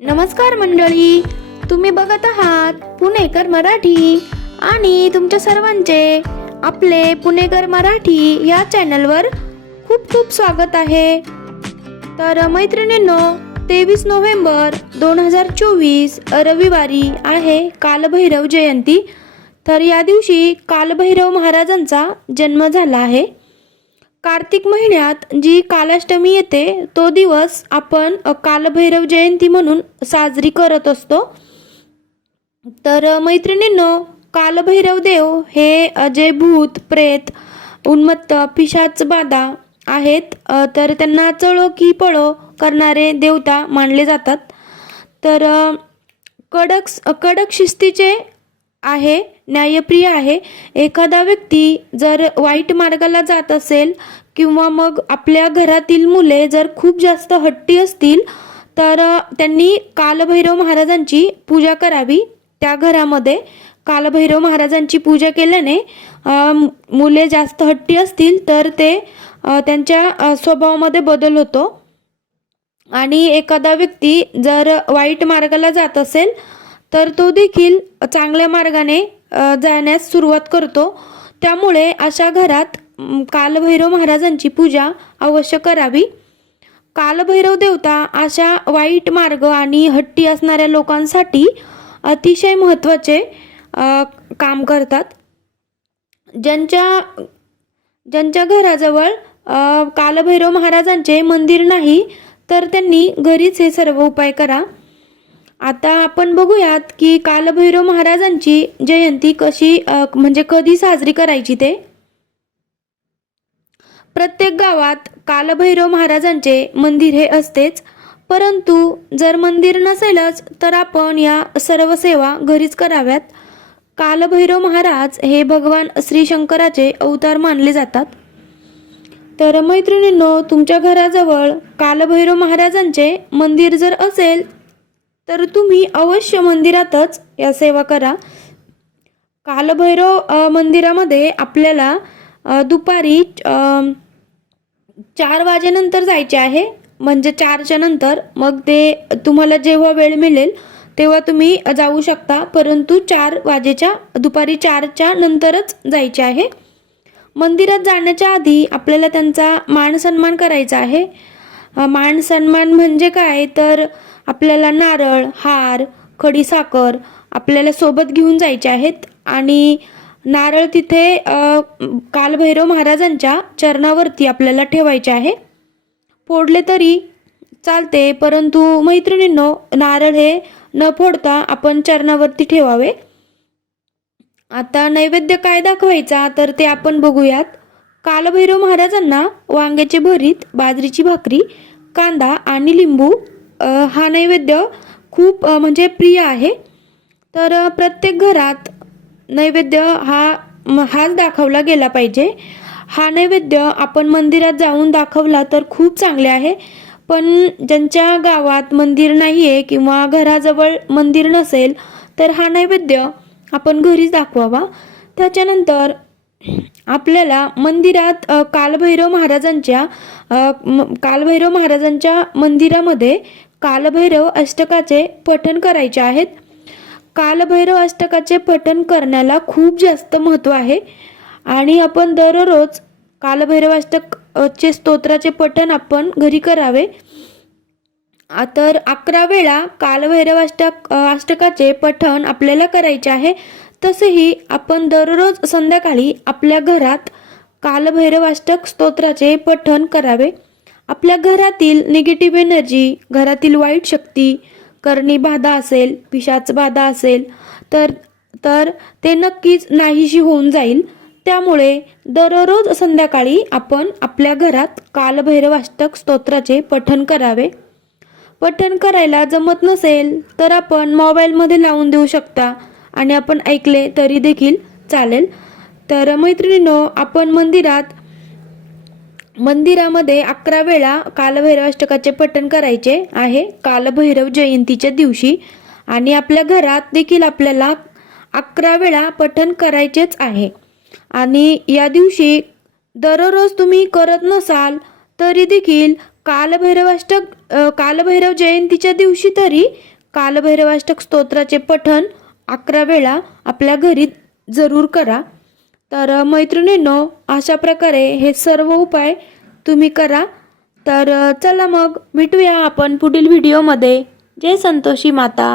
नमस्कार मंडळी. तुम्ही बघत आहात पुणेकर मराठी आणि तुमच्या सर्वांचे आपले पुणेकर मराठी या चॅनलवर खूप खूप स्वागत आहे. तर मैत्रिणींनो तेवीस नोव्हेंबर दोन हजार चोवीस रविवारी आहे कालभैरव जयंती. तर या दिवशी कालभैरव महाराजांचा जन्म झाला आहे. कार्तिक महिन्यात जी कालाष्टमी येते तो दिवस आपण कालभैरव जयंती म्हणून साजरी करत असतो. तर मैत्रिणींनो कालभैरव देव हे जे भूत प्रेत उन्मत्त पिशाच बाधा आहेत तर त्यांना चळो की पळो करणारे देवता मानले जातात. तर कडक कडक शिस्तीचे आहे न्यायप्रिय आहे. एखादा व्यक्ती जर वाईट मार्गाला जात असेल किंवा मग आपल्या घरातील मुले जर खूप जास्त हट्टी असतील तर त्यांनी कालभैरव महाराजांची पूजा करावी. त्या घरामध्ये कालभैरव महाराजांची पूजा केल्याने मुले जास्त हट्टी असतील तर ते त्यांच्या स्वभावामध्ये बदल होतो. आणि एखादा व्यक्ती जर वाईट मार्गाला जात असेल तर तो देखील चांगल्या मार्गाने जाण्यास सुरुवात करतो. त्यामुळे अशा घरात कालभैरव महाराजांची पूजा अवश्य करावी. कालभैरव देवता अशा वाईट मार्ग आणि हट्टी असणाऱ्या लोकांसाठी अतिशय महत्त्वाचे काम करतात. ज्यांच्या ज्यांच्या घराजवळ कालभैरव महाराजांचे मंदिर नाही तर त्यांनी घरीच हे सर्व उपाय करा. आता आपण बघूयात की कालभैरव महाराजांची जयंती कशी म्हणजे कधी साजरी करायची ते? प्रत्येक गावात कालभैरव महाराजांचे मंदिर हे असतेच परंतु जर मंदिर नसेलच तर आपण या सर्व सेवा घरीच कराव्यात. कालभैरव महाराज हे भगवान श्री शंकराचे अवतार मानले जातात. तर मैत्रिणींनो तुमच्या घराजवळ कालभैरव महाराजांचे मंदिर जर असेल तर तुम्ही अवश्य मंदिरातच या सेवा करा. कालभैरव मंदिरामध्ये आपल्याला दुपारी चार वाजेनंतर जायचे आहे. म्हणजे चारच्या नंतर. मग ते तुम्हाला जेव्हा वेळ मिळेल तेव्हा तुम्ही जाऊ शकता. परंतु चार वाजेच्या दुपारी चारच्या नंतरच जायचे आहे. मंदिरात जाण्याच्या आधी आपल्याला त्यांचा मान सन्मान करायचा आहे. मान सन्मान म्हणजे काय? तर आपल्याला नारळ हार खडी साखर आपल्याला सोबत घेऊन जायचे आहेत. आणि नारळ तिथे कालभैरव महाराजांच्या चरणावरती आपल्याला ठेवायचे आहे. फोडले तरी चालते परंतु मैत्रिणींनो नारळ हे न फोडता आपण चरणावरती ठेवावे. आता नैवेद्य काय दाखवायचा तर ते आपण बघूयात. कालभैरव महाराजांना वांग्याचे भरीत बाजरीची भाकरी कांदा आणि लिंबू हा नैवेद्य खूप म्हणजे प्रिय आहे. तर प्रत्येक घरात नैवेद्य हा हाच दाखवला गेला पाहिजे. हा नैवेद्य आपण मंदिरात जाऊन दाखवला तर खूप चांगले आहे. पण ज्यांच्या गावात मंदिर नाही आहे किंवा घराजवळ मंदिर नसेल तर हा नैवेद्य आपण घरीच दाखवावा. त्याच्यानंतर आपल्याला मंदिरात कालभैरव महाराजांच्या कालभैरव महाराजांच्या मंदिरामध्ये कालभैरव अष्टकाचे पठण करायचे आहेत. कालभैरव अष्टकाचे पठण करण्याला खूप जास्त महत्त्व आहे. आणि आपण दररोज कालभैरव अष्टक चे स्तोत्राचे पठण आपण घरी करावे. तर अकरा वेळा कालभैरव अष्टक अष्टकाचे पठण आपल्याला करायचे आहे. तसेही आपण दररोज संध्याकाळी आपल्या घरात कालभैरव अष्टक स्तोत्राचे पठण करावे. आपल्या घरातील निगेटिव्ह एनर्जी घरातील वाईट शक्ती करणी बाधा असेल पिशाच बाधा असेल तर तर ते नक्कीच नाहीशी होऊन जाईल. त्यामुळे दररोज संध्याकाळी आपण आपल्या घरात कालभैरवाष्टक स्तोत्राचे पठण करावे. पठण करायला जमत नसेल तर आपण मोबाईलमध्ये लावून देऊ शकता आणि आपण ऐकले तरी देखील चालेल. तर मैत्रिणीनो आपण मंदिरात मंदिरामध्ये अकरा वेळा कालभैरवाष्टकाचे पठण करायचे आहे. कालभैरव जयंतीच्या दिवशी. आणि आपल्या घरात देखील आपल्याला अकरा वेळा पठण करायचेच आहे. आणि या दिवशी दररोज तुम्ही करत नसाल तरी देखील कालभैरवाष्टक कालभैरव जयंतीच्या दिवशी तरी कालभैरवाष्टक स्तोत्राचे पठण अकरा वेळा आपल्या घरी जरूर करा. तर मैत्रिणींनो अशा प्रकारे हे सर्व उपाय तुम्ही करा. तर चला मग भेटूया आपण पुढील व्हिडिओमध्ये जय संतोषी माता.